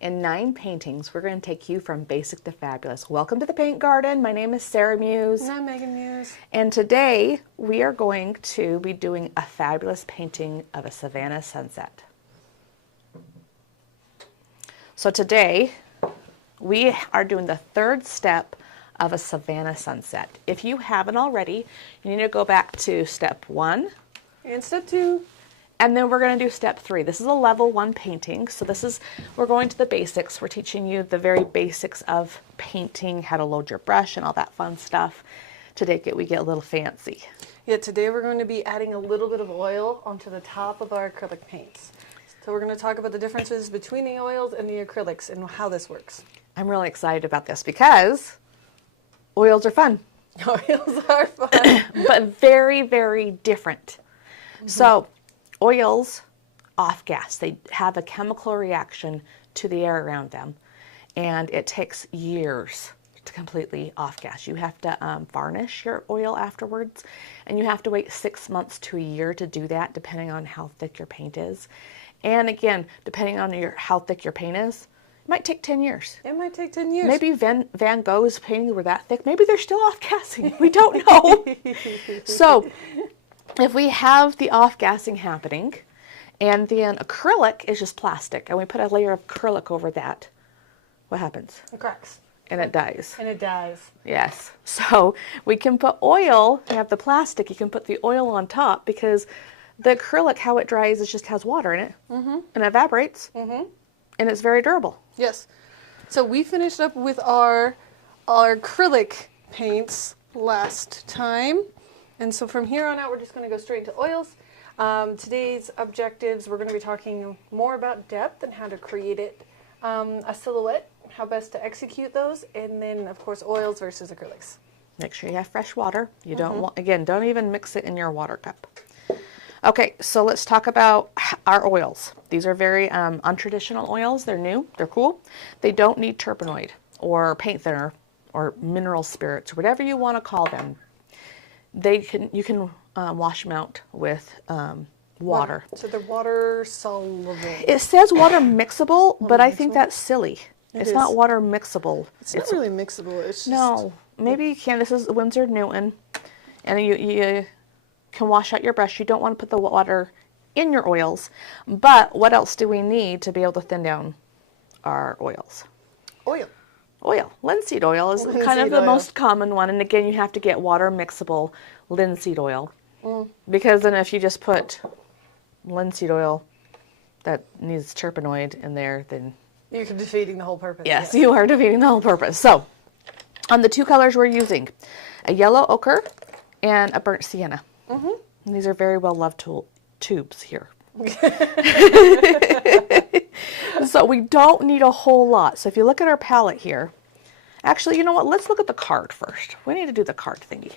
In 9 paintings, we're going to take you from basic to fabulous. Welcome to the Paint Garden. My name is Sarah Muse. And I'm Megan Muse. And today we are going to be doing a fabulous painting of a Savannah sunset. So today we are doing the 3rd step of a Savannah sunset. If you haven't already, you need to go back to step 1. And step 2. And then we're going to do step 3. This is a level 1 painting. So we're going to the basics. We're teaching you the very basics of painting, how to load your brush and all that fun stuff. Today we get a little fancy. Yeah, today we're going to be adding a little bit of oil onto the top of our acrylic paints. So we're going to talk about the differences between the oils and the acrylics and how this works. I'm really excited about this because oils are fun. Oils are fun. But very, very different. So oils off-gas. They have a chemical reaction to the air around them, and it takes years to completely off-gas. You have to varnish your oil afterwards, and you have to wait 6 months to a year to do that, depending on how thick your paint is. And again, depending on how thick your paint is, it might take 10 years. It might take 10 years. Maybe Van Gogh's paintings were that thick. Maybe they're still off-gassing. We don't know. So if we have the off-gassing happening, and then acrylic is just plastic, and we put a layer of acrylic over that, what happens? It cracks. And it dies. And it dies. Yes. So we can put oil, you have the plastic, you can put the oil on top, because the acrylic, how it dries, it just has water in it, and it evaporates, and it's very durable. Yes. So we finished up with our acrylic paints last time. And so from here on out, we're just going to go straight into oils. Today's objectives, we're going to be talking more about depth and how to create it, a silhouette, how best to execute those, and then, of course, oils versus acrylics. Make sure you have fresh water. You don't want, again, don't even mix it in your water cup. Okay, so let's talk about our oils. These are very untraditional oils. They're new. They're cool. They don't need terpenoid or paint thinner or mineral spirits, whatever you want to call them. You can wash them out with water. So they're water soluble. It says water mixable, but I think that's silly. It's not water mixable. It's not really mixable. It's just... No, maybe you can. This is Winsor Newton, and you can wash out your brush. You don't want to put the water in your oils, but what else do we need to be able to thin down our oils? Oil. Linseed oil is kind of the most common one, and again, you have to get water mixable linseed oil, because then if you just put linseed oil that needs terpenoid in there, then you're defeating the whole purpose. Yes, you are defeating the whole purpose. So, on the 2 colors we're using, a yellow ochre and a burnt sienna. And these are very well loved tubes here. So we don't need a whole lot. So if you look at our palette here, actually, you know what? Let's look at the card first. We need to do the card thingy.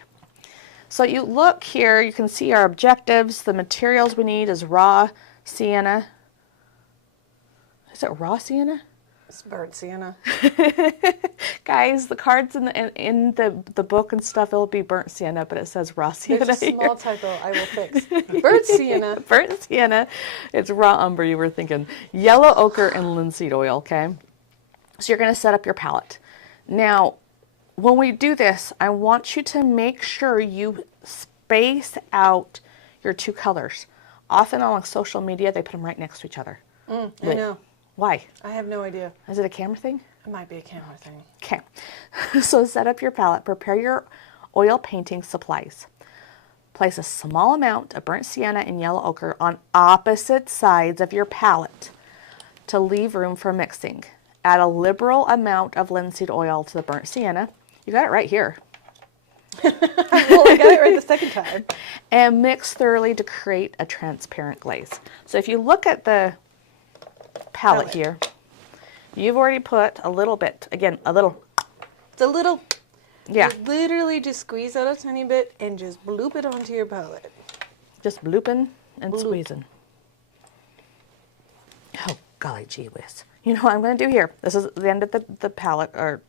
So you look here, you can see our objectives. The materials we need is raw sienna. Is it raw sienna? It's burnt sienna. Guys, the cards in the book and stuff, it'll be burnt sienna, but it says raw sienna. There's a small typo I will fix. Burnt sienna. Burnt sienna. It's raw umber, you were thinking. Yellow ochre and linseed oil, okay? So you're going to set up your palette. Now, when we do this, I want you to make sure you space out your 2 colors. Often on social media, they put them right next to each other. I know. Why? I have no idea. Is it a camera thing? It might be a camera thing. Okay. So set up your palette. Prepare your oil painting supplies. Place a small amount of burnt sienna and yellow ochre on opposite sides of your palette to leave room for mixing. Add a liberal amount of linseed oil to the burnt sienna. You got it right here. Well, I got it right the second time. And mix thoroughly to create a transparent glaze. So if you look at the palette here, you've already put a little bit, again, a little. It's a little. Yeah. You literally just squeeze out a tiny bit and just bloop it onto your palette. Just blooping and squeezing. Oh, golly gee whiz. You know what I'm going to do here? This is the end of the palette, or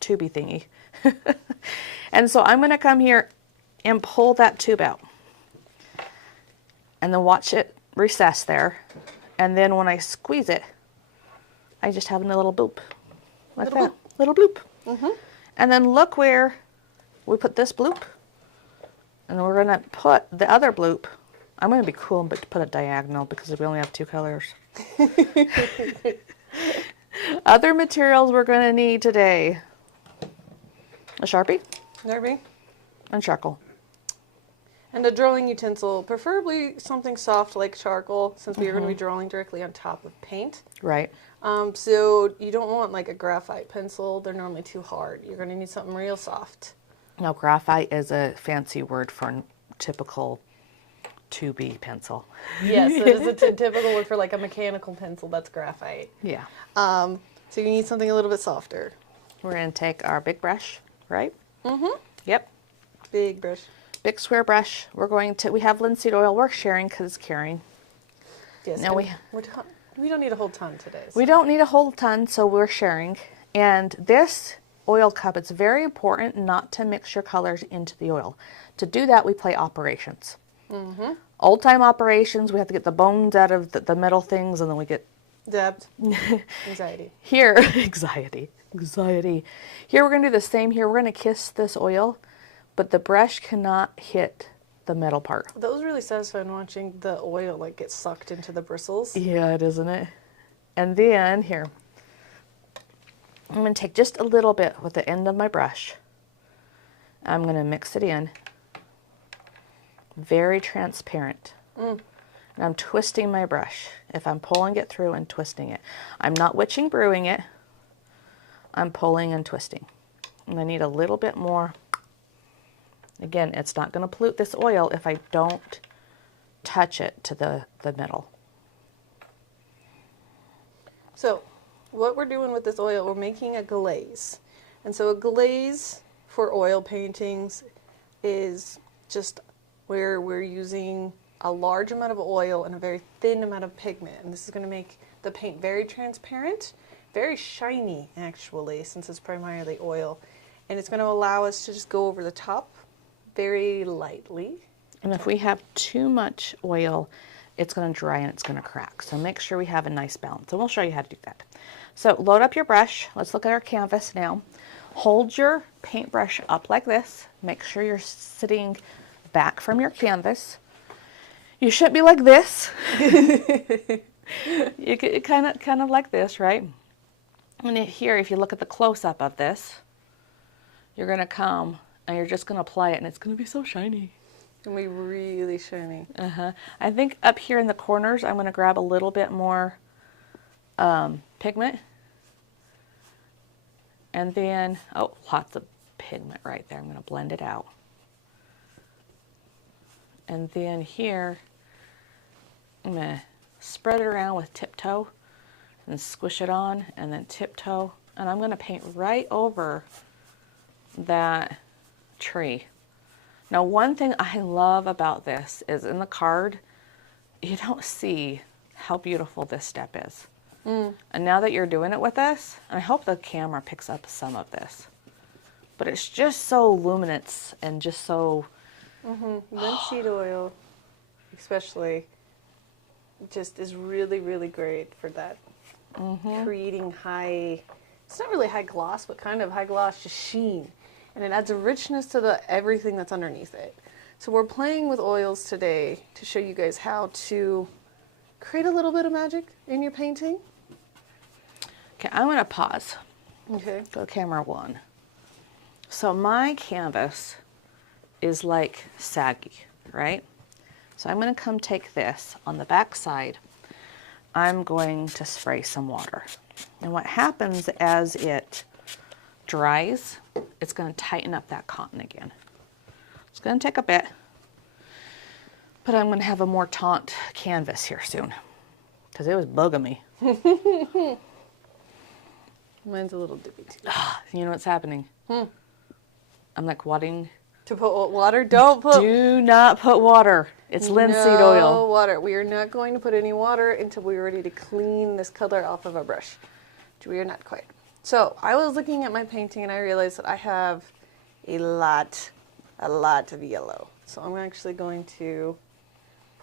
tubey thingy. And so I'm going to come here and pull that tube out. And then watch it recess there. And then when I squeeze it, I just have a little boop. Like Little that. Little bloop. Mm-hmm. And then look where we put this bloop. And we're going to put the other bloop. I'm going to be cool but put it diagonal because we only have 2 colors. Other materials we're going to need today. A Sharpie. Nervy. And charcoal. And a drawing utensil, preferably something soft like charcoal, since we are going to be drawing directly on top of paint. Right. So you don't want like a graphite pencil. They're normally too hard. You're going to need something real soft. Now, graphite is a fancy word for a typical 2B pencil. Yes, it is a typical word for like a mechanical pencil. That's graphite. Yeah. So you need something a little bit softer. We're going to take our big brush, right? Mm-hmm. Yep. Big brush. Big square brush. We have linseed oil. We're sharing because it's caring. Yes. Now we don't need a whole ton today. So. We don't need a whole ton, so we're sharing. And this oil cup, it's very important not to mix your colors into the oil. To do that, we play operations. Mm-hmm. Old time operations, we have to get the bones out of the metal things, and then we get dabbed. Anxiety. Here, anxiety. Here we're going to do the same here. We're going to kiss this oil, but the brush cannot hit the metal part. That was really satisfying watching the oil like get sucked into the bristles. Yeah, it isn't it? And then here, I'm going to take just a little bit with the end of my brush. I'm going to mix it in. Very transparent. And I'm twisting my brush. If I'm pulling it through and twisting it. I'm not witching brewing it. I'm pulling and twisting. And I need a little bit more. Again, it's not going to pollute this oil if I don't touch it to the metal. So what we're doing with this oil, we're making a glaze. And so a glaze for oil paintings is just where we're using a large amount of oil and a very thin amount of pigment. And this is going to make the paint very transparent, very shiny actually, since it's primarily oil. And it's going to allow us to just go over the top very lightly. And if we have too much oil, it's going to dry and it's going to crack. So make sure we have a nice balance. And we'll show you how to do that. So load up your brush. Let's look at our canvas now. Hold your paintbrush up like this. Make sure you're sitting back from your canvas. You should be like this. You get kind of like this, right? And here, if you look at the close-up of this, you're going to come and you're just going to apply it, and it's going to be so shiny. It's going to be really shiny. I think up here in the corners, I'm going to grab a little bit more pigment. And then, oh, lots of pigment right there. I'm going to blend it out. And then here, I'm going to spread it around with tiptoe and squish it on, and then tiptoe. And I'm going to paint right over that tree. Now, one thing I love about this is in the card, you don't see how beautiful this step is. And now that you're doing it with us, I hope the camera picks up some of this. But it's just so luminous and just so... Linseed oil, especially, just is really, really great for that. Creating high, it's not really high gloss, but kind of high gloss, just sheen. And it adds a richness to everything that's underneath it. So we're playing with oils today to show you guys how to create a little bit of magic in your painting. Okay, I'm going to pause. Okay. Go camera 1. So my canvas is like saggy, right? So I'm going to come take this on the back side. I'm going to spray some water. And what happens as it dries, it's going to tighten up that cotton again. It's going to take a bit, but I'm going to have a more taut canvas here soon because it was bugging me. Mine's a little dippy too. You know what's happening? I'm like wanting To put water? Don't put... Do not put water. It's linseed No oil. water. We are not going to put any water until we're ready to clean this color off of our brush. Which we are not quite. So I was looking at my painting and I realized that I have a lot of yellow. So I'm actually going to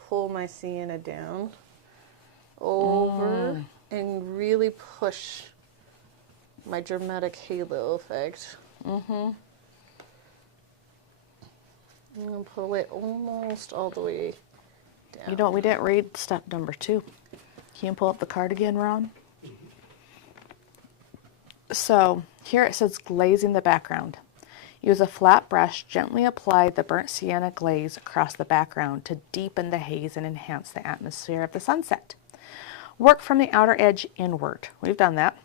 pull my sienna down over and really push my dramatic halo effect. Mm-hmm. I'm going to pull it almost all the way down. You know, we didn't read step number 2. Can you pull up the card again, Ron? So here it says glazing the background. Use a flat brush, gently apply the burnt sienna glaze across the background to deepen the haze and enhance the atmosphere of the sunset. Work from the outer edge inward. We've done that.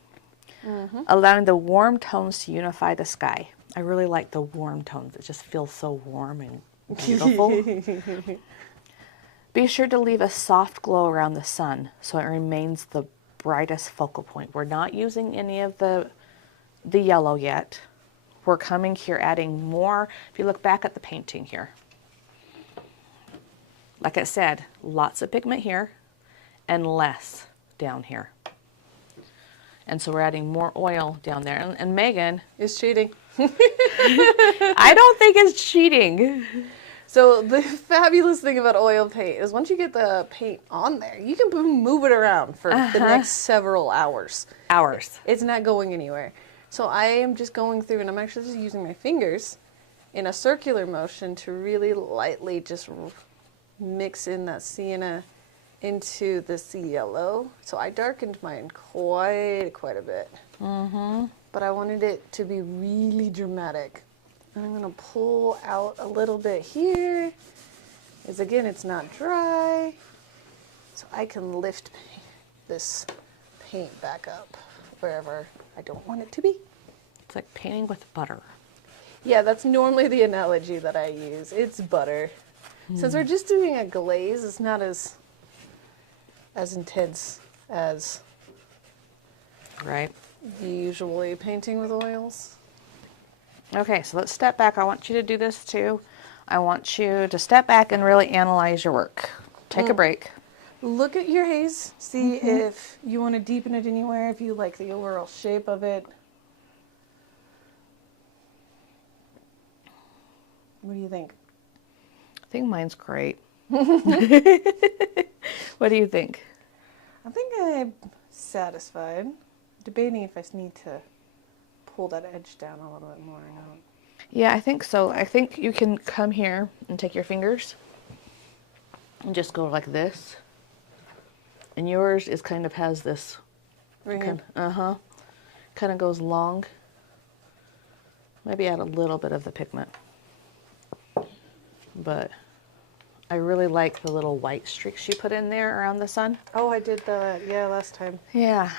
Mm-hmm. Allowing the warm tones to unify the sky. I really like the warm tones. It just feels so warm and beautiful. Be sure to leave a soft glow around the sun so it remains the brightest focal point. We're not using any of the yellow yet. We're coming here adding more. If you look back at the painting here, like I said, lots of pigment here and less down here. And so we're adding more oil down there. And Megan is cheating. I don't think it's cheating. So the fabulous thing about oil paint is once you get the paint on there, you can move it around for the next several hours. It's not going anywhere. So I am just going through, and I'm actually just using my fingers in a circular motion to really lightly just mix in that sienna into the sea yellow. So I darkened mine quite a bit. Mm-hmm. But I wanted it to be really dramatic. And I'm going to pull out a little bit here. As again, it's not dry. So I can lift this paint back up wherever I don't want it to be. It's like painting with butter. Yeah, that's normally the analogy that I use. It's butter. Since we're just doing a glaze, it's not as intense as right. usually painting with oils. Okay, so let's step back. I want you to do this too. I want you to step back and really analyze your work. Take a break. Look at your haze. See if you want to deepen it anywhere, if you like the overall shape of it. What do you think? I think mine's great. What do you think? I think I'm satisfied. Debating if I need to pull that edge down a little bit more or not. Yeah, I think so. I think you can come here and take your fingers and just go like this. And yours is kind of has this. Right here. Kind of goes long. Maybe add a little bit of the pigment. But I really like the little white streaks you put in there around the sun. Oh, I did that, yeah, last time. Yeah,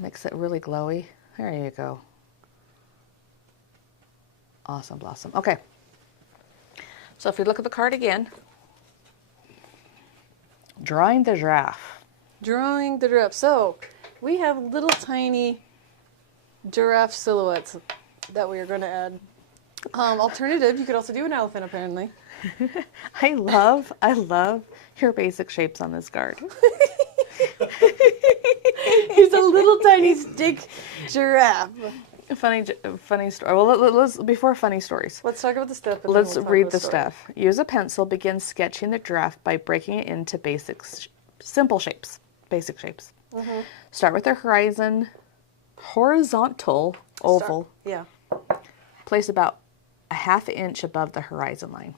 makes it really glowy. There you go. Awesome blossom. Okay. So if we look at the card again, drawing the giraffe. Drawing the giraffe. So we have little tiny giraffe silhouettes that we are going to add. Alternative, you could also do an elephant apparently. I love your basic shapes on this card. He's a little tiny stick giraffe. Funny story. Well, let's before funny stories. Let's talk about the stuff. Let's read the stuff. Use a pencil. Begin sketching the giraffe by breaking it into simple shapes. Basic shapes. Mm-hmm. Start with a horizontal oval. Yeah. Place about a ½ inch above the horizon line.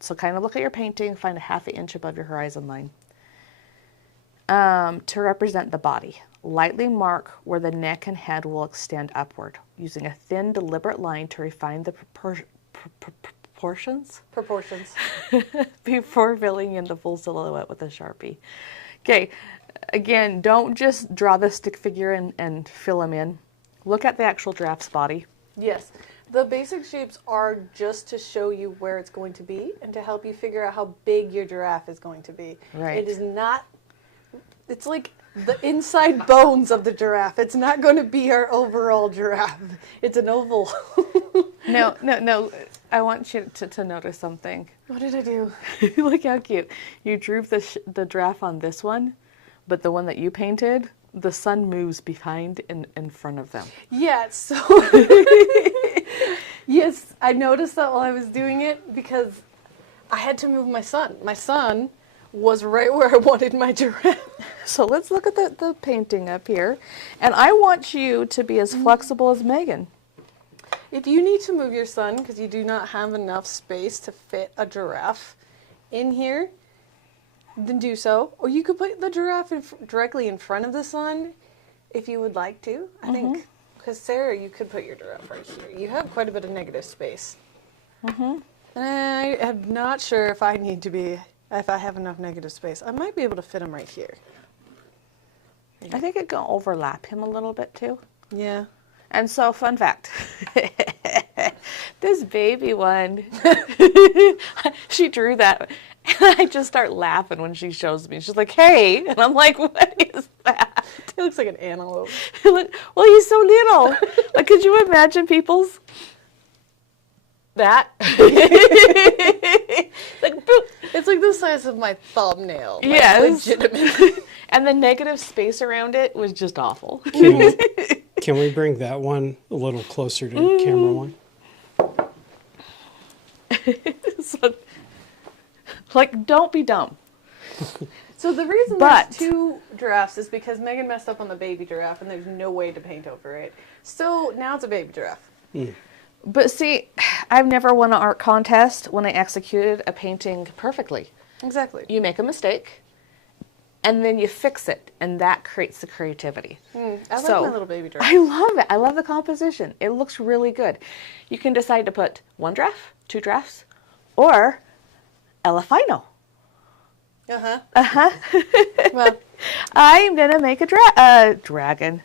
So kind of look at your painting, find a ½ inch above your horizon line. To represent the body, lightly mark where the neck and head will extend upward, using a thin, deliberate line to refine the proportions before filling in the full silhouette with a Sharpie. Okay, again, don't just draw the stick figure and fill them in. Look at the actual giraffe's body. Yes. The basic shapes are just to show you where it's going to be and to help you figure out how big your giraffe is going to be. Right. It is not, it's like the inside bones of the giraffe. It's not going to be our overall giraffe. It's an oval. No. I want you to notice something. What did I do? Look how cute. You drew the giraffe on this one, but the one that you painted, the sun moves behind and in front of them. Yeah, so yes, I noticed that while I was doing it because I had to move my son. My son was right where I wanted my giraffe. So let's look at the painting up here. And I want you to be as flexible as Megan. If you need to move your sun because you do not have enough space to fit a giraffe in here, then do so. Or you could put the giraffe directly in front of the sun if you would like to. I think, because Sarah, you could put your giraffe right here. You have quite a bit of negative space. And I am not sure if I have enough negative space. I might be able to fit him right here. I think it can overlap him a little bit too. Yeah. And so, fun fact, this baby one, she drew that, and I just start laughing when she shows me. She's like, hey, and I'm like, what is that? It looks like an antelope. Well, he's so little. Like, could you imagine people's? That? Like, boop. It's like the size of my thumbnail. Like, Yes. legitimately. And the negative space around it was just awful. Can we bring that one a little closer to camera one? So, like, don't be dumb. So the reason But- there's two giraffes is because Megan messed up on the baby giraffe and there's no way to paint over it. So now it's a baby giraffe. But see, I've never won an art contest when I executed a painting perfectly. Exactly. You make a mistake, and then you fix it, and that creates the creativity. I like So, my little baby giraffe. I love it. I love the composition. It looks really good. You can decide to put one draft, two drafts, or elefino. Well, I'm gonna make a dragon,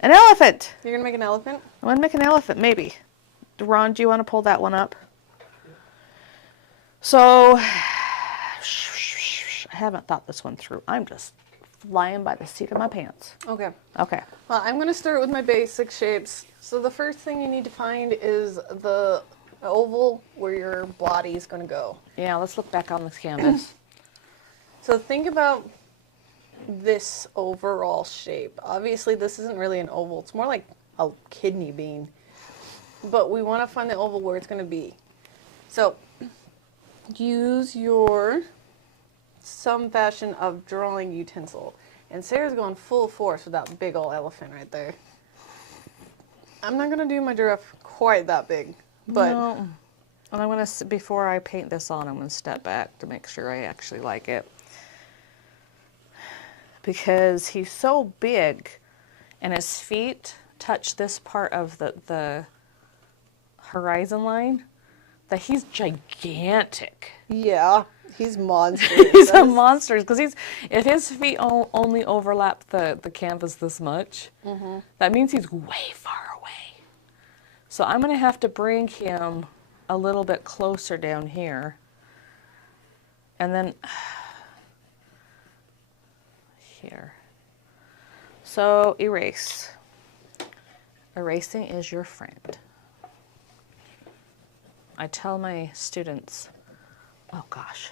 an elephant. you're going to make an elephant? I want to make an elephant, maybe. Ron, do you want to pull that one up? So, I haven't thought this one through. I'm just flying by the seat of my pants. Okay. Okay. Well, I'm going to start with my basic shapes. So the first thing you need to find is the oval where your body is going to go. Yeah, let's look back on this canvas. So think about this overall shape. Obviously, this isn't really an oval. It's more like a kidney bean. But we want to find the oval where it's going to be. So use some fashion of drawing utensil. And Sarah's going full force with that big old elephant right there. I'm not going to do my giraffe quite that big, but No. And I'm going to, before I paint this on, I'm going to step back to make sure I actually like it. Because he's so big, and his feet touch this part of the horizon line, that he's gigantic. yeah, he's monstrous. He's a monster, because if his feet only overlap the canvas this much, that means he's way far away. So I'm going to have to bring him a little bit closer down here. And then here. So erase. Erasing is your friend. I tell my students, oh gosh,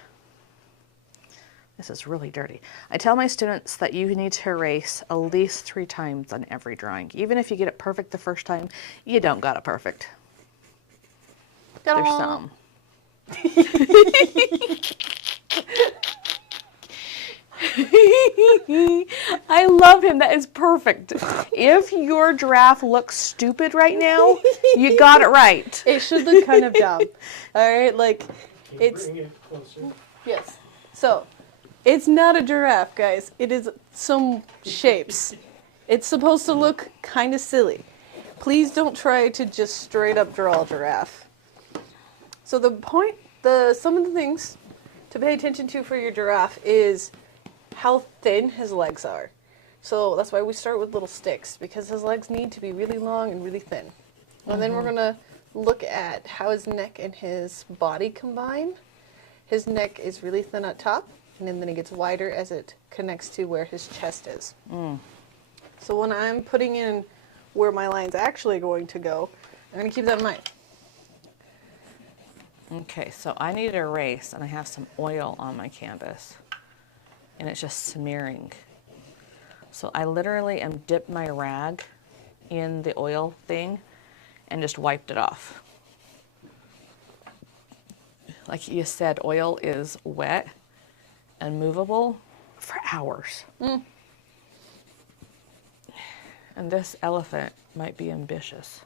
this is really dirty. I tell my students that you need to erase at least 3 times on every drawing. Even if you get it perfect the first time, you don't got it perfect. There's some. I love him. That is perfect. If your giraffe looks stupid right now, you got it right. It should look kind of dumb. All right, like it's Bring it closer. yes. So, it's not a giraffe, guys. It is some shapes. It's supposed to look kind of silly. Please don't try to just straight up draw a giraffe. So some of the things to pay attention to for your giraffe is how thin his legs are. So that's why we start with little sticks, because his legs need to be really long and really thin. And then we're going to look at how his neck and his body combine. His neck is really thin at top, and then it gets wider as it connects to where his chest is. So when I'm putting in where my line's actually going to go, I'm going to keep that in mind. Okay, so I need to erase, and I have some oil on my canvas, and it's just smearing. So I literally am dipped my rag in the oil thing and just wiped it off. Like you said, oil is wet, and movable for hours. And this elephant might be ambitious.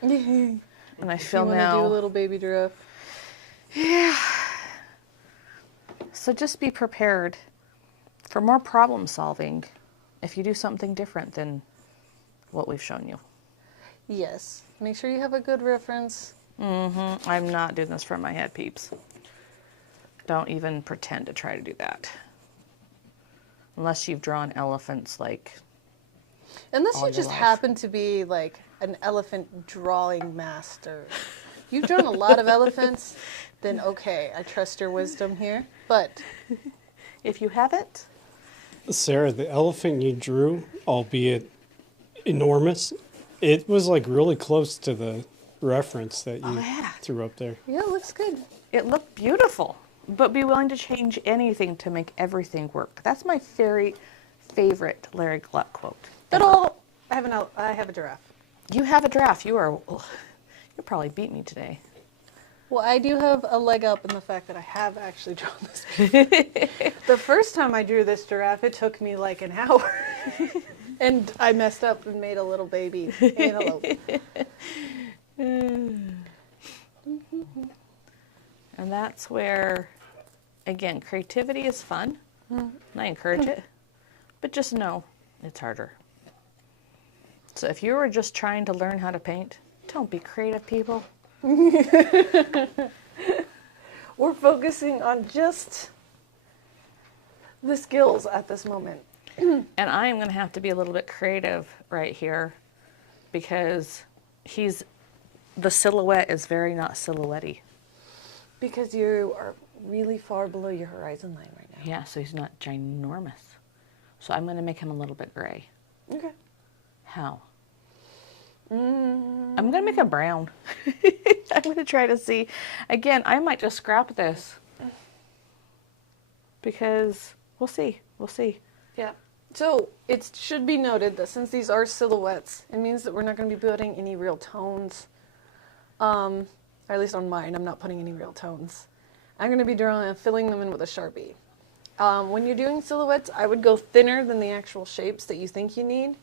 And I feel You want to now. do a little baby giraffe? Yeah. So just be prepared for more problem solving if you do something different than what we've shown you. Yes. Make sure you have a good reference. I'm not doing this from my head, peeps. Don't even pretend to try to do that. Unless you've drawn elephants like... Unless all you your just life. happen to be like an elephant drawing master. You've drawn a lot of elephants, then okay, I trust your wisdom here. But If you haven't, Sarah, the elephant you drew, albeit enormous, it was like really close to the reference that you yeah. threw up there. yeah, it looks good. it looked beautiful. But be willing to change anything to make everything work. That's my very favorite Larry Gluck quote. But all I have a giraffe. You have a draft. You'll probably beat me today. Well, I do have a leg up in the fact that I have actually drawn this before. The first time I drew this giraffe, it took me like an hour. And I messed up and made a little baby antelope. And that's where, again, creativity is fun. And I encourage it. But just know it's harder. So if you were just trying to learn how to paint, don't be creative, people. We're focusing on just the skills at this moment. And I am going to have to be a little bit creative right here because the silhouette is very not silhouette-y. Because you are really far below your horizon line right now. Yeah, so he's not ginormous. So I'm going to make him a little bit gray. Okay. How? I'm going to make him brown. I'm going to try to see. Again, I might just scrap this. Because we'll see. We'll see. Yeah. So it should be noted that since these are silhouettes, it means that we're not going to be putting any real tones. Or at least on mine, I'm not putting any real tones. I'm going to be drawing and filling them in with a Sharpie. When you're doing silhouettes, I would go thinner than the actual shapes that you think you need.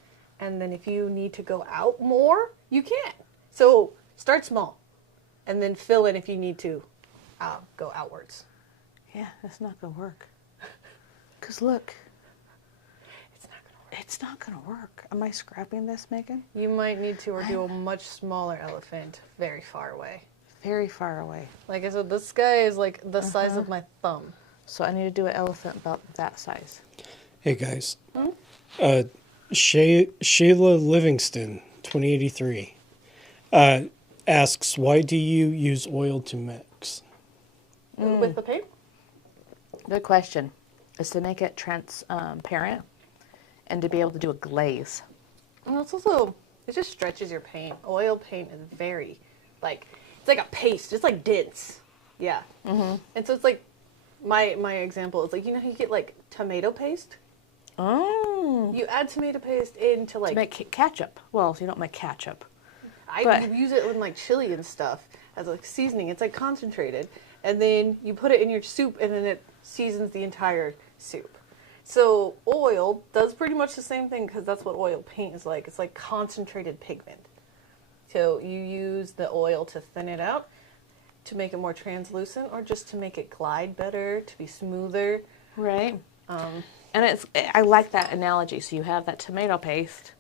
And then if you need to go out more, you can. So start small and then fill in if you need to go outwards. Yeah, that's not going to work. Because look. It's not going to work. It's not going to work. Am I scrapping this, Megan? You might need to or do a much smaller elephant very far away. Very far away. Like I said, this guy is like the size of my thumb. So I need to do an elephant about that size. Hey guys, Shayla Livingston, 2083, asks, why do you use oil to mix? With the paint? Good question. Is to make it transparent and to be able to do a glaze. And it's also, it just stretches your paint. Oil paint is very, like, it's like a paste. It's like dense. Yeah. Mm-hmm. And so it's like, my example is like, you know how you get like tomato paste? Oh. You add tomato paste into like... To make ketchup. Well, you don't make ketchup. I use it in like chili and stuff as like seasoning. It's like concentrated. And then you put it in your soup and then it seasons the entire soup. So oil does pretty much the same thing because that's what oil paint is like. It's like concentrated pigment. So you use the oil to thin it out, to make it more translucent, or just to make it glide better, to be smoother. Right. And I like that analogy. So you have that tomato paste,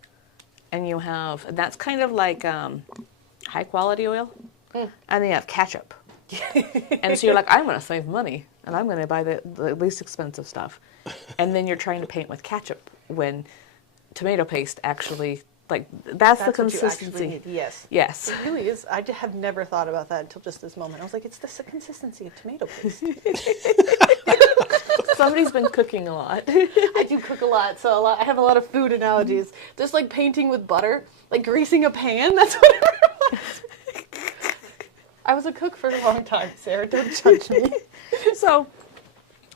and you have, that's kind of like high quality oil, and then you have ketchup. And so you're like, I'm going to save money, and I'm going to buy the least expensive stuff. And then you're trying to paint with ketchup when tomato paste actually, like, that's the consistency. What you actually need. Yes. Yes. It really is. I have never thought about that until just this moment. I was like, it's the consistency of tomato paste. Somebody's been cooking a lot. I do cook a lot, so I have a lot of food analogies. Just like painting with butter, like greasing a pan, that's what it was. I was a cook for a long time, Sarah. Don't judge me. So,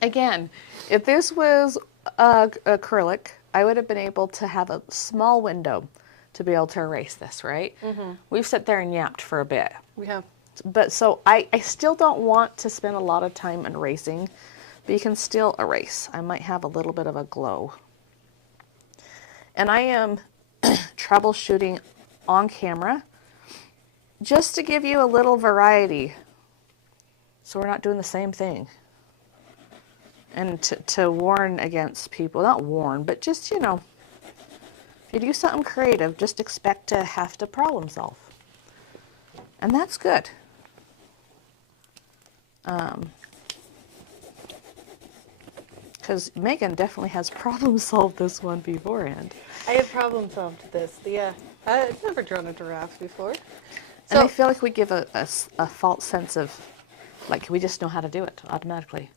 again, if this was acrylic, I would have been able to have a small window to be able to erase this, right? Mm-hmm. We've sat there and yapped for a bit. We have. But so I still don't want to spend a lot of time erasing but you can still erase. I might have a little bit of a glow. And I am troubleshooting on camera just to give you a little variety, so we're not doing the same thing. And to warn against people, not warn, but just, you know, if you do something creative, just expect to have to problem solve. And that's good. Because Megan definitely has problem solved this one beforehand. I have problem solved this. Yeah, I've never drawn a giraffe before. And I feel like we give a false sense of, like, we just know how to do it automatically.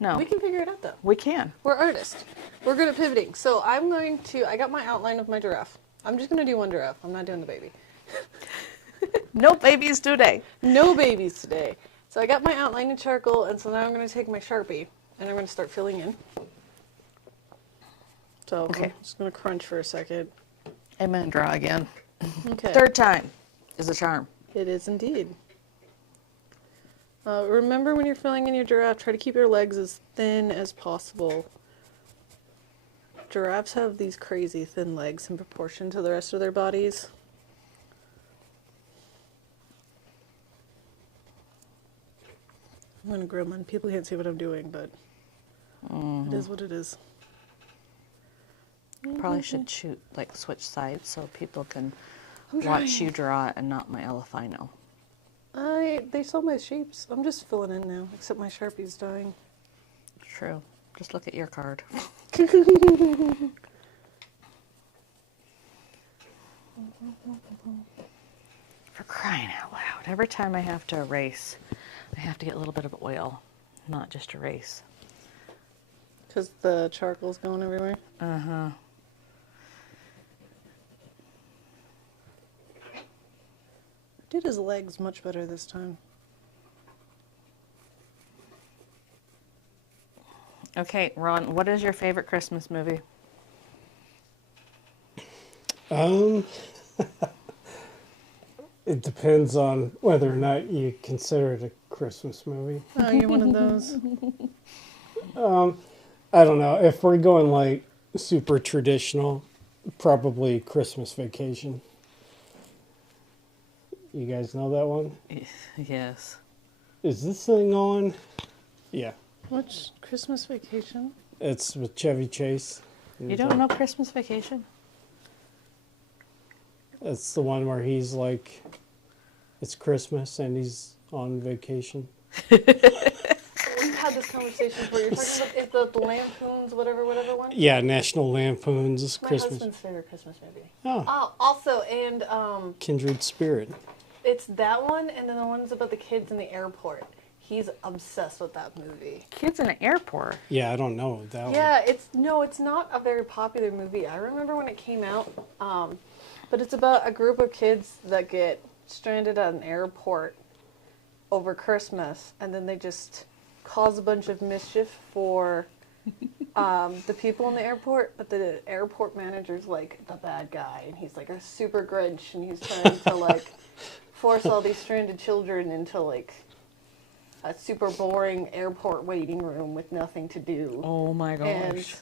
No. We can figure it out, though. We can. We're artists. We're good at pivoting. So I got my outline of my giraffe. I'm just going to do one giraffe. I'm not doing the baby. No babies today. No babies today. So I got my outline in charcoal, and so now I'm going to take my Sharpie, and I'm going to start filling in. So Okay. I'm just going to crunch for a second. I'm going to draw again. Okay. Third time is a charm. It is indeed. Remember when you're filling in your giraffe, try to keep your legs as thin as possible. Giraffes have these crazy thin legs in proportion to the rest of their bodies. I'm going to grim on. People can't see what I'm doing, but it is what it is. Probably should switch sides so people can watch trying. you draw it and not my Elefino. They saw my shapes. I'm just filling in now, except my Sharpie's dying. True. Just look at your card. For crying out loud. Every time I have to erase, I have to get a little bit of oil, not just erase. Because the charcoal's going everywhere? Uh-huh. Did his legs much better this time. Okay, Ron, what is your favorite Christmas movie? It depends on whether or not you consider it a Christmas movie. Oh, you're one of those. I don't know. If we're going like super traditional, probably Christmas Vacation. You guys know that one? Yes. Is this thing on? Yeah. What's Christmas Vacation? It's with Chevy Chase. You don't know Christmas Vacation? It's the one where he's like, it's Christmas and he's on vacation. We've had this conversation before. You're talking about the Lampoons, whatever one? Yeah, National Lampoon's My Christmas. husband's favorite Christmas movie. Oh, Also, and Kindred Spirit. it's that one, and then the ones about the kids in the airport. He's obsessed with that movie. Kids in an airport. Yeah, I don't know that one. Yeah, it's not a very popular movie. I remember when it came out, but it's about a group of kids that get stranded at an airport over Christmas, and then they just cause a bunch of mischief for the people in the airport, but the airport manager's like the bad guy, and he's like a super Grinch, and he's trying to like force all these stranded children into like a super boring airport waiting room with nothing to do. Oh my gosh.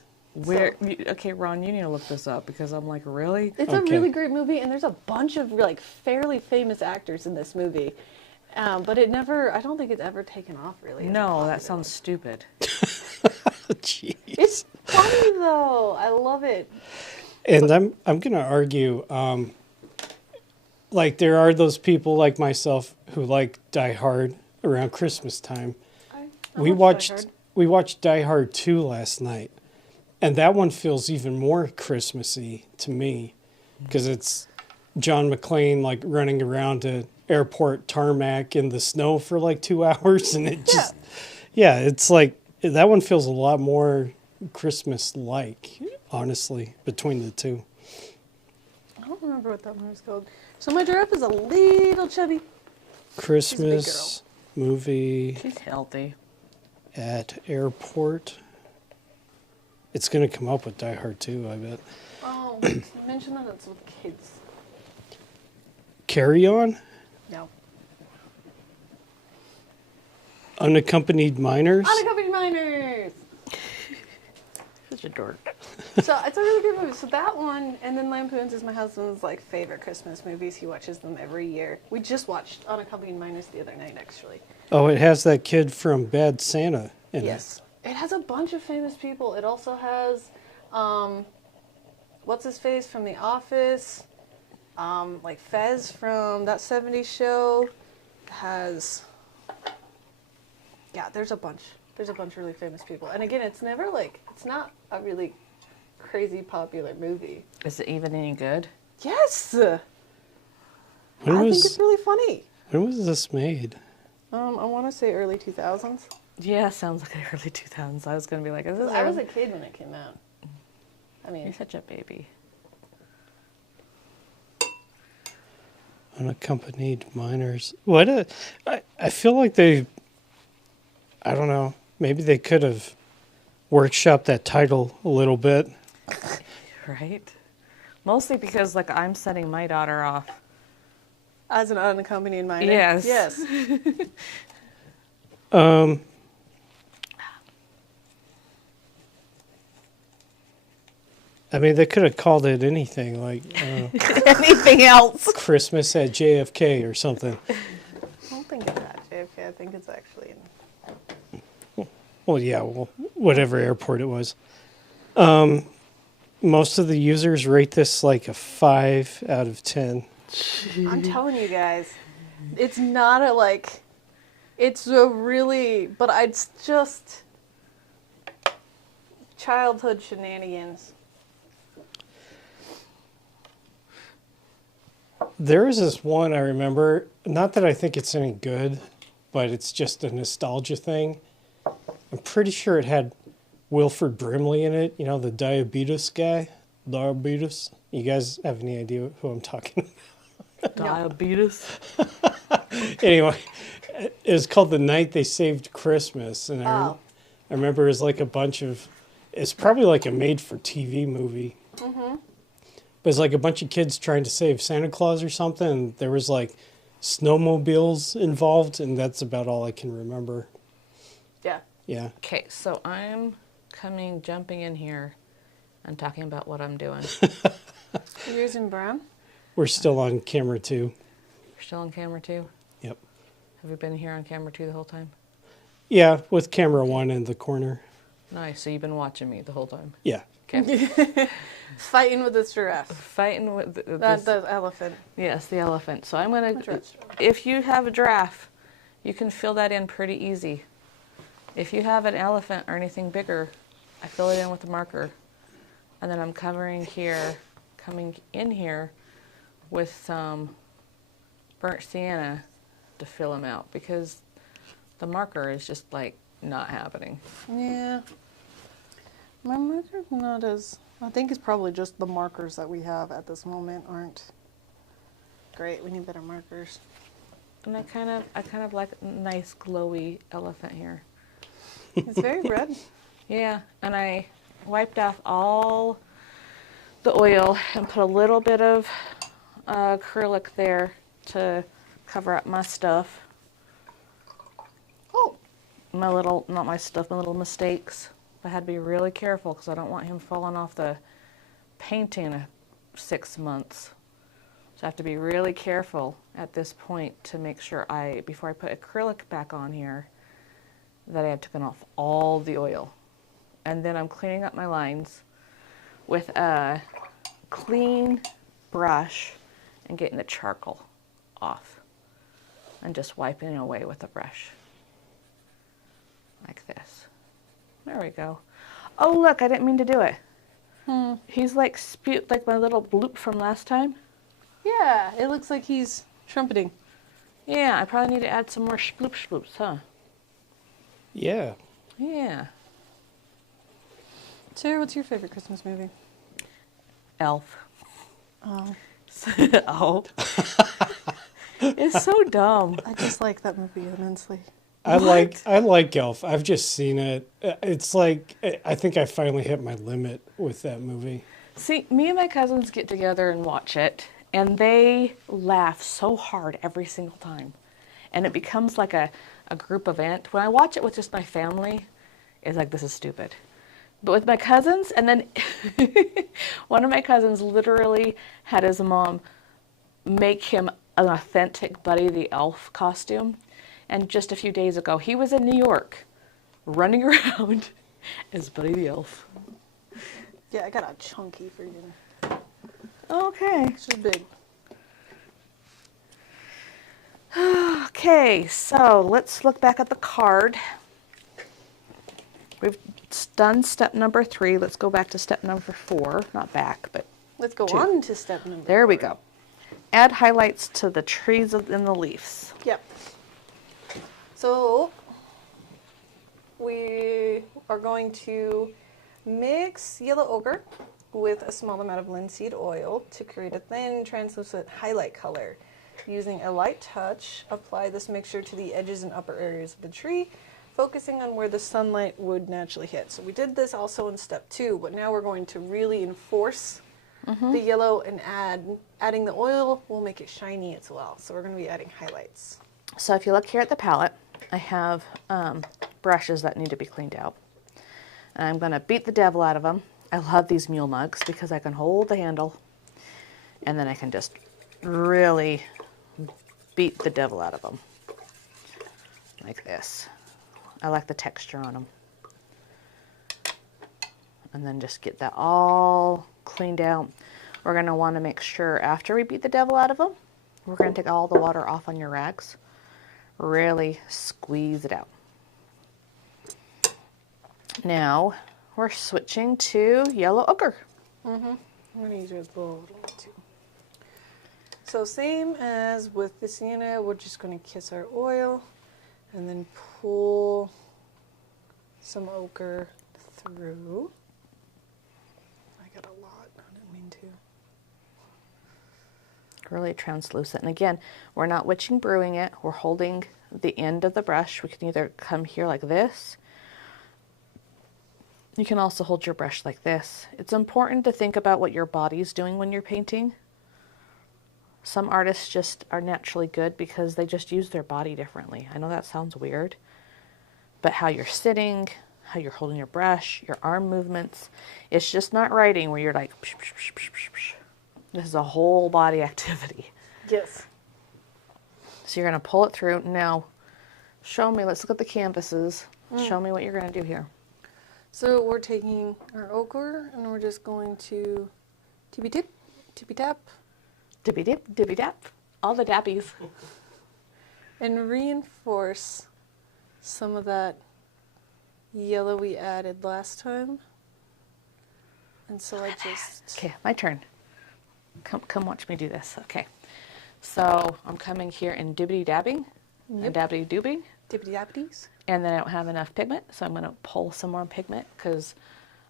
Okay, Ron, you need to look this up because I'm like, really? It's a really great movie, and there's a bunch of like fairly famous actors in this movie. But I don't think it's ever taken off really. No, that sounds stupid. Jeez. It's funny though. I love it. And I'm gonna argue, like there are those people like myself who like Die Hard around Christmas time. We watched Die Hard 2 last night, and that one feels even more Christmassy to me because it's John McClane like running around a airport tarmac in the snow for like 2 hours, and it just it's like that one feels a lot more Christmas-like, honestly, between the two. I don't remember what that one was called. So my giraffe is a little chubby. Christmas movie She's healthy. at airport. It's gonna come up with Die Hard 2, I bet. Oh, mention that it's with kids. Carry On? No. Unaccompanied minors. Unaccompanied Minors. Such a dork. So it's a really good movie. So that one, and then Lampoons is my husband's like favorite Christmas movies. He watches them every year. We just watched Unaccompanied Minors the other night, actually. Oh, it has that kid from Bad Santa in Yes. It has a bunch of famous people. It also has, what's his face from The Office, like Fez from That 70s Show. It has, yeah, there's a bunch. There's a bunch of really famous people. And again, it's never like, it's not a really crazy popular movie. Is it even any good? Yes! When I was think it's really funny. when was this made? I want to say early 2000s. Yeah, sounds like the early 2000s. I was going to be like, is this I was a early? kid when it came out. I mean, You're such a baby. Unaccompanied minors. I feel like they, I don't know, maybe they could have workshopped that title a little bit. Right? Mostly because, like, I'm sending my daughter off. as an unaccompanied minor. Yes. Yes. I mean, they could have called it anything, like Anything else? Christmas at JFK or something. I don't think it's at JFK. I think it's actually in. Well, yeah, whatever airport it was. Most of the users rate this like a 5 out of 10. I'm telling you guys, it's not a like. It's a really, but it's just childhood shenanigans. There is this one I remember, not that I think it's any good, but it's just a nostalgia thing. I'm pretty sure it had Wilford Brimley in it, you know, the diabetes guy. Diabetes. You guys have any idea who I'm talking about? Diabetes. Anyway, it was called The Night They Saved Christmas. And I remember it was like a bunch of, it's probably like a made-for-TV movie. Mm-hmm. But it's like a bunch of kids trying to save Santa Claus or something. And there was like snowmobiles involved, and that's about all I can remember. Yeah. Yeah. Okay, so I'm jumping in here and talking about what I'm doing. Yours in brown. We're still on camera 2. You're still on camera 2? Yep. Have you been here on camera 2 the whole time? Yeah, with camera 1 in the corner. Nice, so you've been watching me the whole time. Yeah. Okay. Fighting with this giraffe. Fighting with The elephant. Yes, the elephant. So I'm going Which to, one's- if you have a giraffe, you can fill that in pretty easy. If you have an elephant or anything bigger, I fill it in with a marker. And then I'm coming in here with some burnt sienna to fill them out because the marker is just like not happening. Yeah. My marker's not as. I think it's probably just the markers that we have at this moment aren't great. We need better markers. And I kind of like a nice glowy elephant here. It's very red. Yeah, and I wiped off all the oil and put a little bit of acrylic there to cover up my stuff. Oh. My little mistakes. I had to be really careful because I don't want him falling off the painting in 6 months. So I have to be really careful at this point to make sure before I put acrylic back on here, that I had taken off all the oil. And then I'm cleaning up my lines with a clean brush and getting the charcoal off and just wiping it away with a brush. Like this. There we go. Oh, look, I didn't mean to do it. He's like like my little bloop from last time. Yeah, it looks like he's trumpeting. Yeah, I probably need to add some more sploops, huh? Yeah. Yeah. Sarah, what's your favorite Christmas movie? Elf. Oh, Oh. It's so dumb. I just like that movie immensely. I like Elf. I've just seen it. It's like I think I finally hit my limit with that movie. See, me and my cousins get together and watch it, and they laugh so hard every single time. And it becomes like a a group event. When I watch it with just my family, it's like, this is stupid. But with my cousins, and then one of my cousins literally had his mom make him an authentic Buddy the Elf costume. And just a few days ago, he was in New York running around as Buddy the Elf. Yeah, I got a chunky for you. Okay. She's big. Okay, so let's look back at the card. We've done step number 3. Let's go back to step number 4. Not back, but Let's go 2. on to step number There we 4. go. Add highlights to the trees and the leaves. Yep. So we are going to mix yellow ochre with a small amount of linseed oil to create a thin translucent highlight color. Using a light touch, apply this mixture to the edges and upper areas of the tree, focusing on where the sunlight would naturally hit. So we did this also in step 2, but now we're going to really enforce the yellow, and adding the oil will make it shiny as well. So we're going to be adding highlights. So if you look here at the palette, I have brushes that need to be cleaned out. And I'm going to beat the devil out of them. I love these mule mugs because I can hold the handle and then I can just really beat the devil out of them. Like this. I like the texture on them. And then just get that all cleaned out. We're going to want to make sure after we beat the devil out of them, we're going to take all the water off on your rags. Really squeeze it out. Now we're switching to yellow ochre. I'm going to use yours a little too. So same as with the sienna, we're just going to kiss our oil and then pull some ochre through. I got a lot, I didn't mean to. Really translucent. And again, we're not witching brewing it. We're holding the end of the brush. We can either come here like this. You can also hold your brush like this. It's important to think about what your body's doing when you're painting. Some artists just are naturally good because they just use their body differently. I know that sounds weird, but how you're sitting, how you're holding your brush, your arm movements, it's just not writing where you're like, psh, psh, psh, psh, psh, psh. This is a whole body activity. Yes. So you're going to pull it through. Now, show me, let's look at the canvases. Show me what you're going to do here. So we're taking our ochre and we're just going to tippy-tip, tippy-tap, Dippy-dip, dippy-dap, all the dappies. and reinforce some of that yellow we added last time. And so I just... Okay, my turn. Come watch me do this. Okay. So I'm coming here and dibbity-dabbing and dabbity-doobing. Dippity-dappities. And then I don't have enough pigment, so I'm going to pull some more pigment because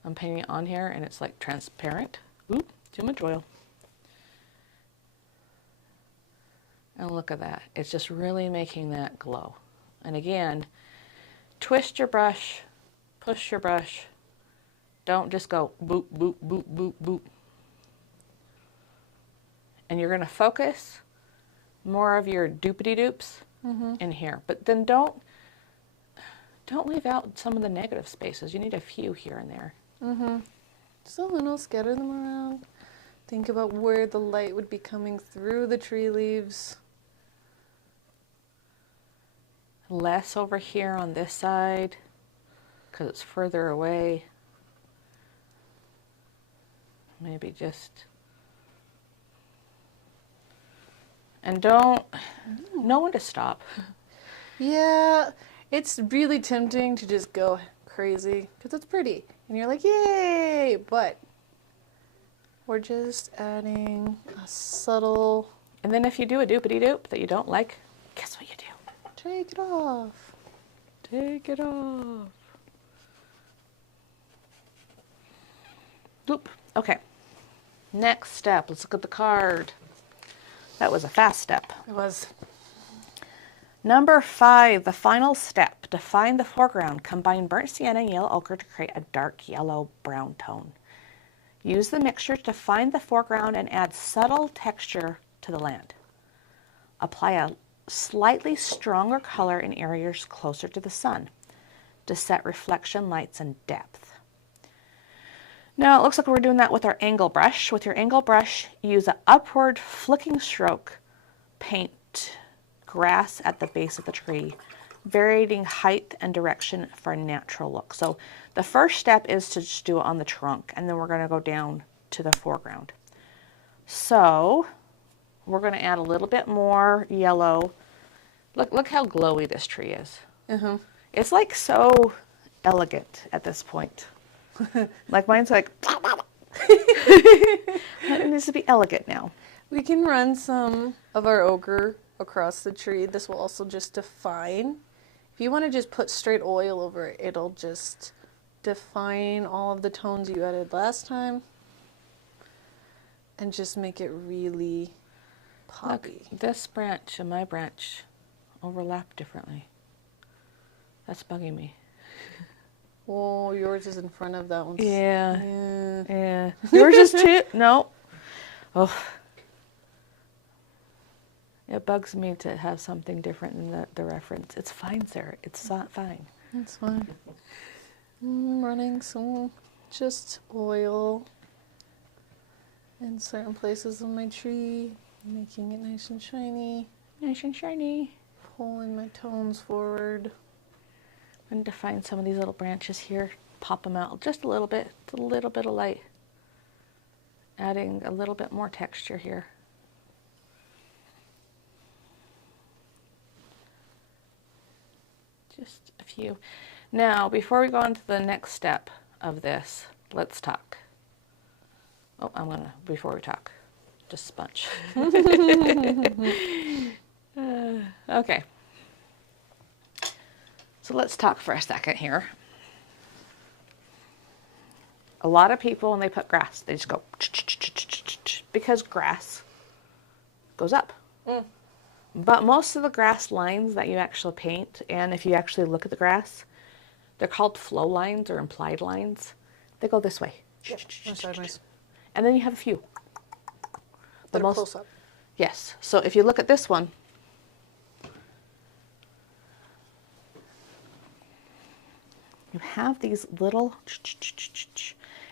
I'm painting it on here and it's like transparent. Oop, too much oil. And look at that. It's just really making that glow. And again, twist your brush, push your brush. Don't just go boop, boop, boop, boop, boop. And you're going to focus more of your doopity-doops in here. But then don't leave out some of the negative spaces. You need a few here and there. Just a little, scatter them around. Think about where the light would be coming through the tree leaves. Less over here on this side because it's further away. Maybe just... And don't... Know when to stop. Yeah, it's really tempting to just go crazy because it's pretty. And you're like, yay! But we're just adding a subtle... And then if you do a doopity-doop that you don't like, guess what you do? Take it off. Take it off. Doop. Okay. Next step. Let's look at the card. That was a fast step. It was. Number 5, the final step. Define the foreground. Combine burnt sienna and yellow ochre to create a dark yellow-brown tone. Use the mixture to define the foreground and add subtle texture to the land. Apply a slightly stronger color in areas closer to the sun to set reflection, lights, and depth. Now it looks like we're doing that with our angle brush. With your angle brush, use an upward flicking stroke, paint grass at the base of the tree, varying height and direction for a natural look. So the first step is to just do it on the trunk, and then we're going to go down to the foreground. So we're going to add a little bit more yellow. Look how glowy this tree is. It's like so elegant at this point. Like mine's like, it needs to be elegant now. We can run some of our ochre across the tree. This will also just define. If you want to just put straight oil over it, it'll just define all of the tones you added last time and just make it really poppy. Look, this branch and my branch overlap differently. That's bugging me. Oh, yours is in front of that one. Yeah. Yours is too? No. Oh. It bugs me to have something different than the reference. It's fine, Sarah. It's not fine. That's fine. I'm running some just oil in certain places on my tree, making it nice and shiny. Nice and shiny. Pulling my tones forward. I'm going to find some of these little branches here, pop them out just a little bit of light. Adding a little bit more texture here. Just a few. Now, before we go on to the next step of this, let's talk. Oh, before we talk, just sponge. Okay. So let's talk for a second here. A lot of people, when they put grass, they just go because grass goes up. But most of the grass lines that you actually paint, and if you actually look at the grass, they're called flow lines or implied lines. They go this way. Sideways. And then you have a few. That are close up. Yes. So if you look at this one, you have these little,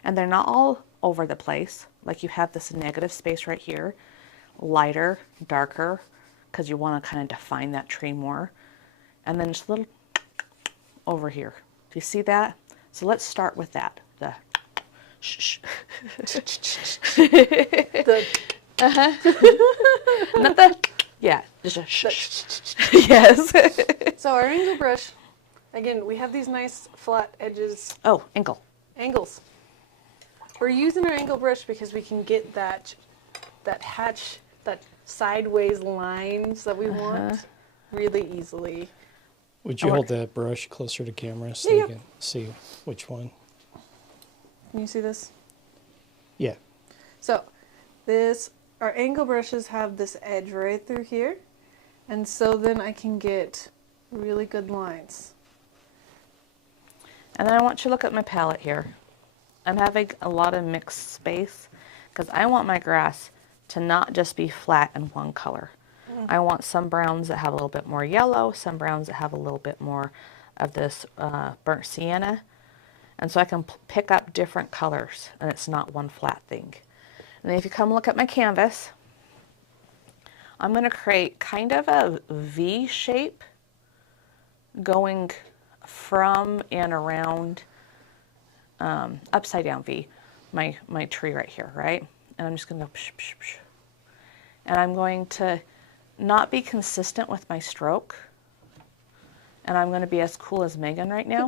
and they're not all over the place. Like you have this negative space right here, lighter, darker, because you want to kind of define that tree more. And then just a little over here. Do you see that? So let's start with that. The not the, yeah, just a yes. So our angle brush, again, we have these nice flat edges. Oh, Angles. We're using our angle brush because we can get that sideways lines that we want really easily. Would you hold that brush closer to camera so you can see which one? Can you see this? Yeah. So our angle brushes have this edge right through here. And so then I can get really good lines. And then I want you to look at my palette here. I'm having a lot of mixed space because I want my grass to not just be flat in one color. I want some browns that have a little bit more yellow, some browns that have a little bit more of this burnt sienna. And so I can pick up different colors and it's not one flat thing. And then if you come look at my canvas, I'm going to create kind of a V shape going from and around, upside down V, my tree right here, right? And I'm just going to go psh, psh, psh. And I'm going to not be consistent with my stroke. And I'm going to be as cool as Megan right now.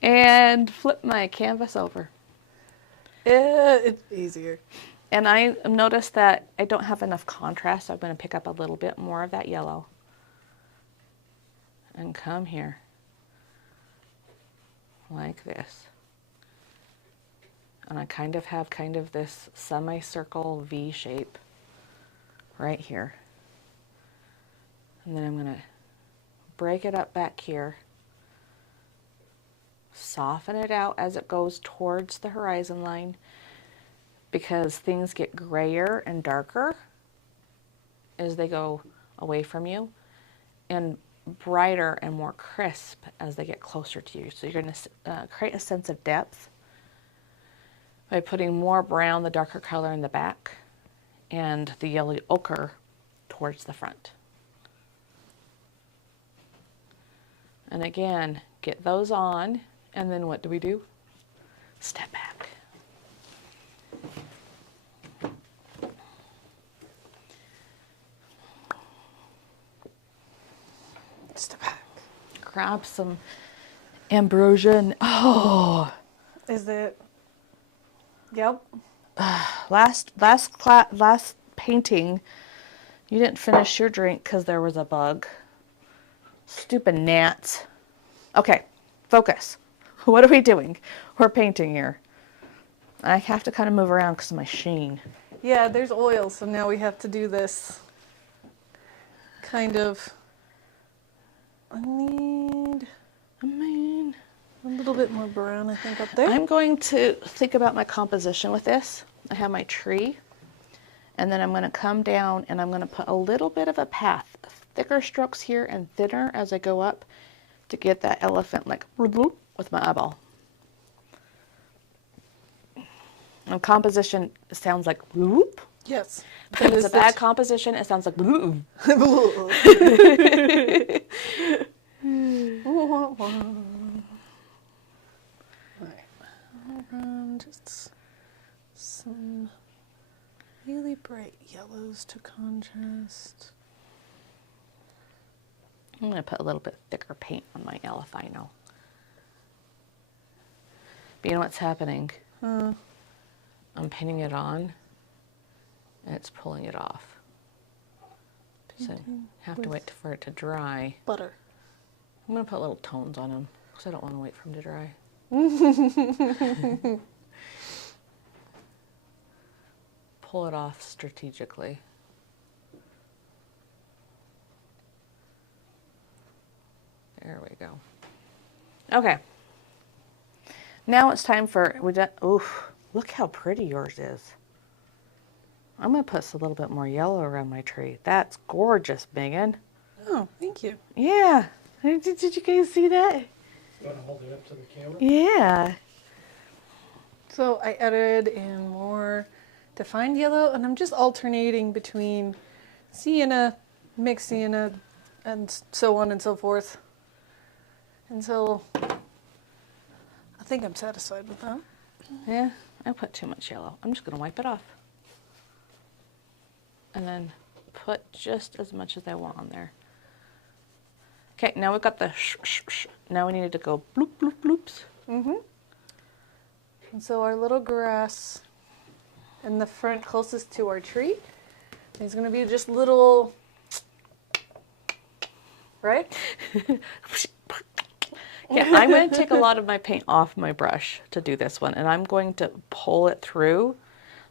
And flip my canvas over. Yeah, it's easier. And I noticed that I don't have enough contrast, so I'm going to pick up a little bit more of that yellow. And come here. Like this. And I kind of have this semicircle V shape right here. And then I'm going to break it up back here. Soften it out as it goes towards the horizon line because things get grayer and darker as they go away from you, and brighter and more crisp as they get closer to you. So you're going to create a sense of depth by putting more brown, the darker color, in the back, and the yellow ochre towards the front. And again, get those on, and then what do we do? Step back. Step back. Grab some ambrosia and, oh, Is it? Yep. last painting, you didn't finish your drink because there was a bug. Stupid gnats. Okay, focus. What are we doing? We're painting here. I have to kind of move around because of my sheen. Yeah, there's oil, so now we have to do this kind of. I need a little bit more brown, I think, up there. I'm going to think about my composition with this. I have my tree, and then I'm going to come down and I'm going to put a little bit of a path, thicker strokes here and thinner as I go up to get that elephant like with my eyeball. And composition sounds like whoop. Yes. But if it's a bad composition, it sounds like whoop. Just some really bright yellows to contrast. I'm going to put a little bit thicker paint on my elephino. But you know what's happening? I'm painting it on, and it's pulling it off. So you have to wait for it to dry. Butter. I'm going to put little tones on them because I don't want to wait for them to dry. Pull it off strategically. There we go. Okay. Now it's time for, oof, look how pretty yours is. I'm going to put a little bit more yellow around my tree. That's gorgeous, Megan. Oh, thank you. Yeah. Did you guys see that? You want to hold it up to the camera? Yeah. So I added in more defined yellow, and I'm just alternating between sienna, mixed sienna, and so on and so forth. And so I think I'm satisfied with that. Yeah, I put too much yellow. I'm just going to wipe it off. And then put just as much as I want on there. Okay, now we've got the now we need to go bloop, bloop, bloops. And so our little grass in the front closest to our tree is going to be just little, right? Yeah, I'm going to take a lot of my paint off my brush to do this one, and I'm going to pull it through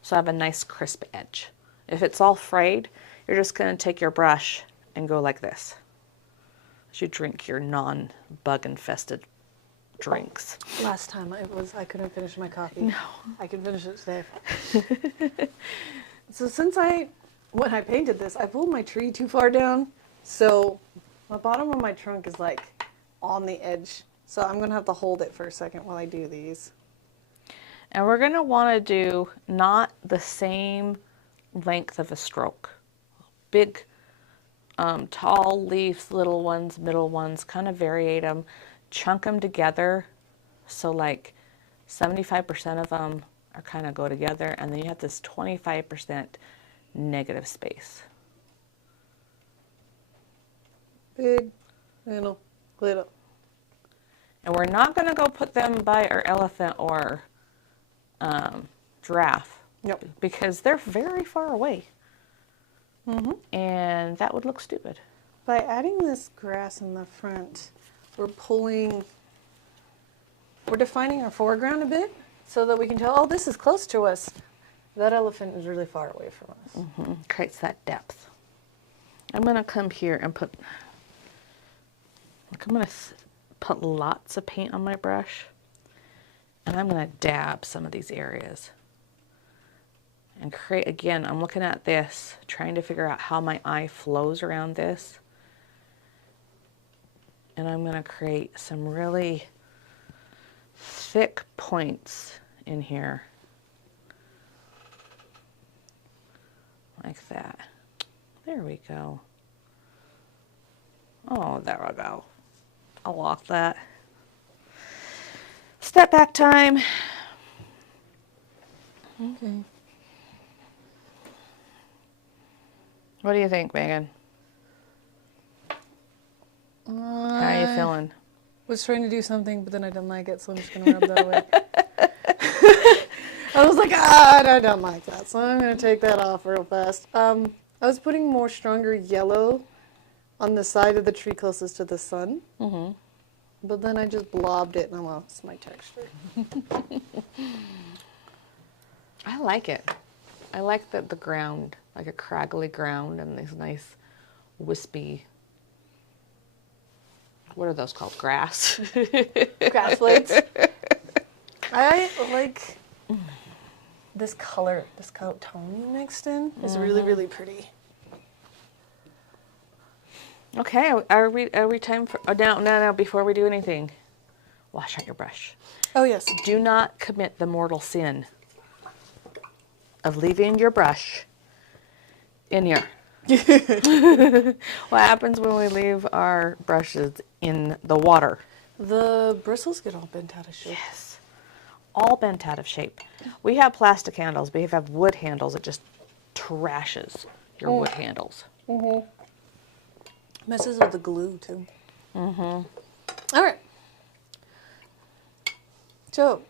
so I have a nice crisp edge. If it's all frayed, you're just going to take your brush and go like this as you drink your non-bug infested drinks. Last time I couldn't finish my coffee. No. I can finish it today. So when I painted this, I pulled my tree too far down, so the bottom of my trunk is like on the edge. So I'm gonna have to hold it for a second while I do these. And we're going to want to do not the same length of a stroke. Big, tall leaves, little ones, middle ones, kind of variate them, chunk them together. So like 75% of them are kind of go together, and then you have this 25% negative space. Big, little, little. And we're not going to go put them by our elephant or giraffe. Yep. Because they're very far away. And that would look stupid. By adding this grass in the front, we're defining our foreground a bit so that we can tell, oh, this is close to us. That elephant is really far away from us. Creates that depth. I'm going to come here and put lots of paint on my brush. And I'm going to dab some of these areas. and create, again, I'm looking at this, trying to figure out how my eye flows around this. And I'm going to create some really thick points in here. Like that. There we go. Oh, there we go. I'll lock that. Step back time. Okay. What do you think, Megan? How are you feeling? Was trying to do something, but then I didn't like it, so I'm just gonna rub that away. I was like, I don't like that, so I'm gonna take that off real fast. I was putting more stronger yellow on the side of the tree closest to the sun, but then I just blobbed it and I lost my texture. I like it. I like the ground, like a craggly ground and these nice wispy, what are those called? Grass. Grass blades. I like this color tone you mixed in is really, really pretty. Okay, are we time for, oh, no, before we do anything, wash out your brush. Oh, yes. Do not commit the mortal sin of leaving your brush in here. What happens when we leave our brushes in the water? The bristles get all bent out of shape. Yes, all bent out of shape. We have plastic handles. We have wood handles. It just trashes your wood handles. Messes with the glue, too. All right. So,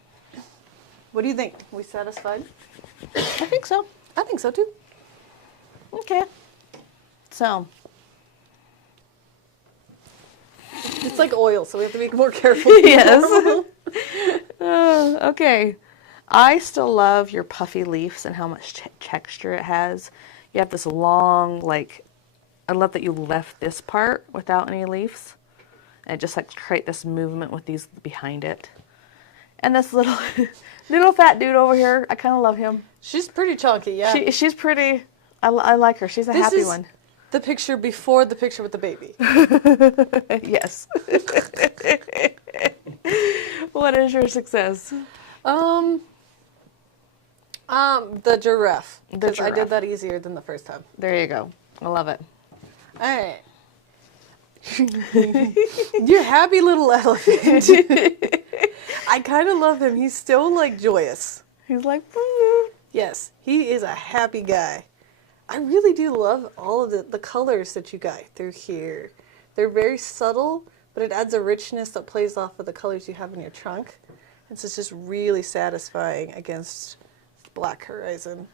what do you think? We satisfied? I think so. I think so, too. Okay. So, It's like oil, so we have to be more careful. yes. Okay. I still love your puffy leaves and how much texture it has. You have this long, like, I love that you left this part without any leaves. And just like create this movement with these behind it. And this little fat dude over here, I kind of love him. She's pretty chunky, yeah. She's pretty. I like her. She's a This happy is one. the picture before the picture with the baby. Yes. What is your success? The giraffe. The 'Cause I giraffe. did that easier than the first time. There you go. I love it. All right. You happy little elephant. I kind of love him. He's still like joyous. He's like, Yes, he is a happy guy. I really do love all of the colors that you got through here. They're very subtle, but it adds a richness that plays off of the colors you have in your trunk. And so it's just really satisfying against black horizon.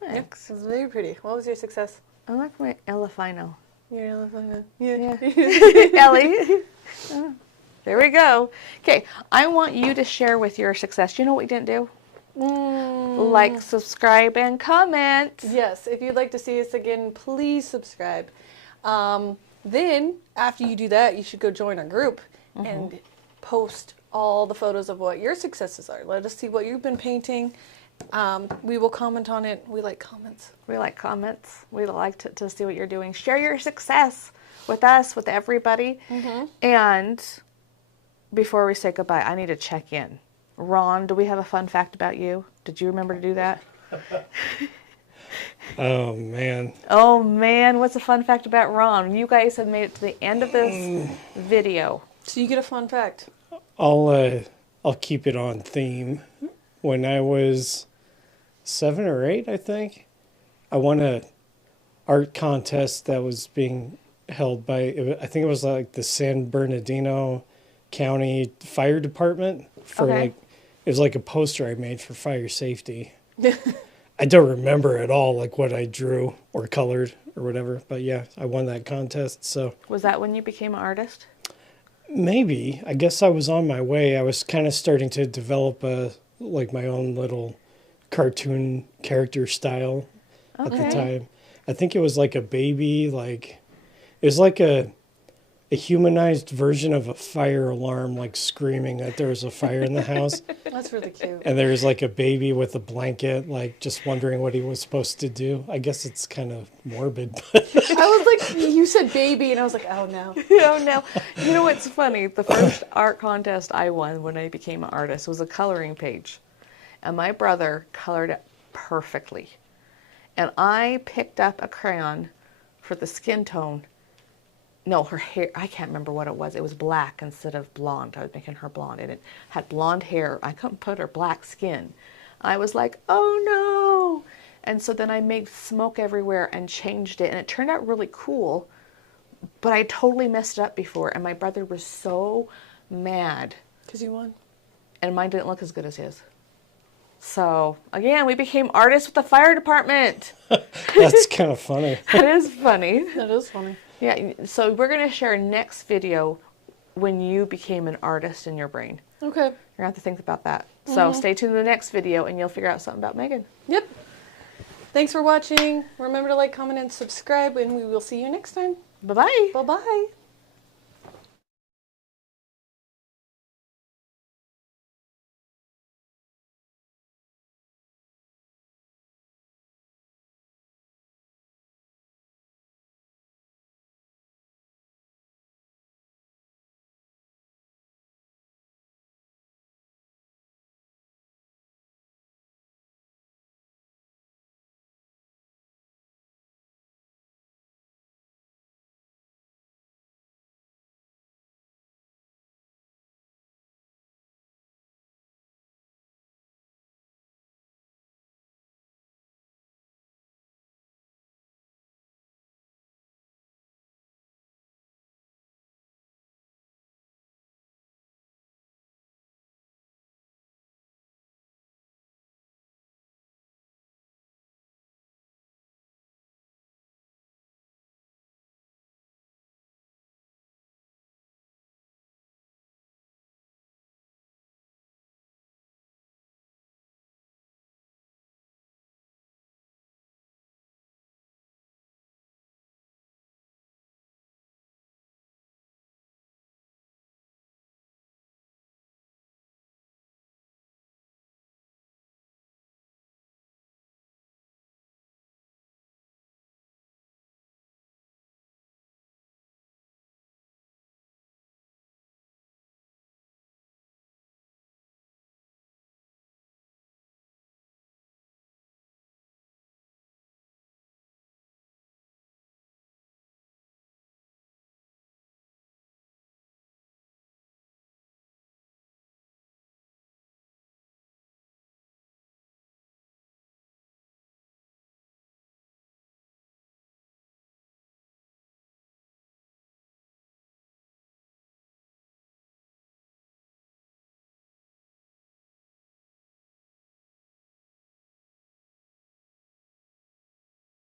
thanks. It's very pretty. What was your success? I like my Elefino. Your elephant. Yeah. Ellie. There we go. Okay, I want you to share with your success. You know what we didn't do? Like, subscribe, and comment. Yes, if you'd like to see us again, please subscribe. Then, after you do that, you should go join our group and post all the photos of what your successes are. Let us see what you've been painting. We will comment on it. We like comments. We like comments. We like to see what you're doing. Share your success with us, with everybody. And before we say goodbye, I need to check in. Ron, do we have a fun fact about you? Did you remember to do that? Oh man. Oh man, what's a fun fact about Ron? You guys have made it to the end of this video. So you get a fun fact. I'll keep it on theme. When I was 7 or 8, I think, I won a art contest that was being held by, I think it was like the San Bernardino County Fire Department for Okay. like, it was like a poster I made for fire safety. I don't remember at all like what I drew or colored or whatever, but yeah, I won that contest. So Was that when you became an artist? maybe, I guess I was on my way. I was kind of starting to develop like my own little cartoon character style at the Okay. time. I think it was like a baby, like it was like a a humanized version of a fire alarm, like screaming that there was a fire in the house. That's really cute. And there's like a baby with a blanket, like just wondering what he was supposed to do. I guess it's kind of morbid, but I was like, you said baby, and I was like, oh no. Oh no. You know what's funny? The first art contest I won when I became an artist was a coloring page. And my brother colored it perfectly. And I picked up a crayon for the skin tone. No, her hair, I can't remember what it was. It was black instead of blonde. I was making her blonde, and it had blonde hair. I couldn't put her black skin. I was like, oh no. And so then I made smoke everywhere and changed it, and it turned out really cool, but I totally messed it up before, and my brother was so mad. Because you won. And mine didn't look as good as his. So, again, we became artists with the fire department. that's kind of funny. That is funny. That is funny. Yeah, so we're going to share next video when you became an artist in your brain. Okay. You're going to have to think about that. So stay tuned to the next video and you'll figure out something about Megan. Yep. Thanks for watching. Remember to like, comment, and subscribe, and we will see you next time. Bye-bye. Bye-bye.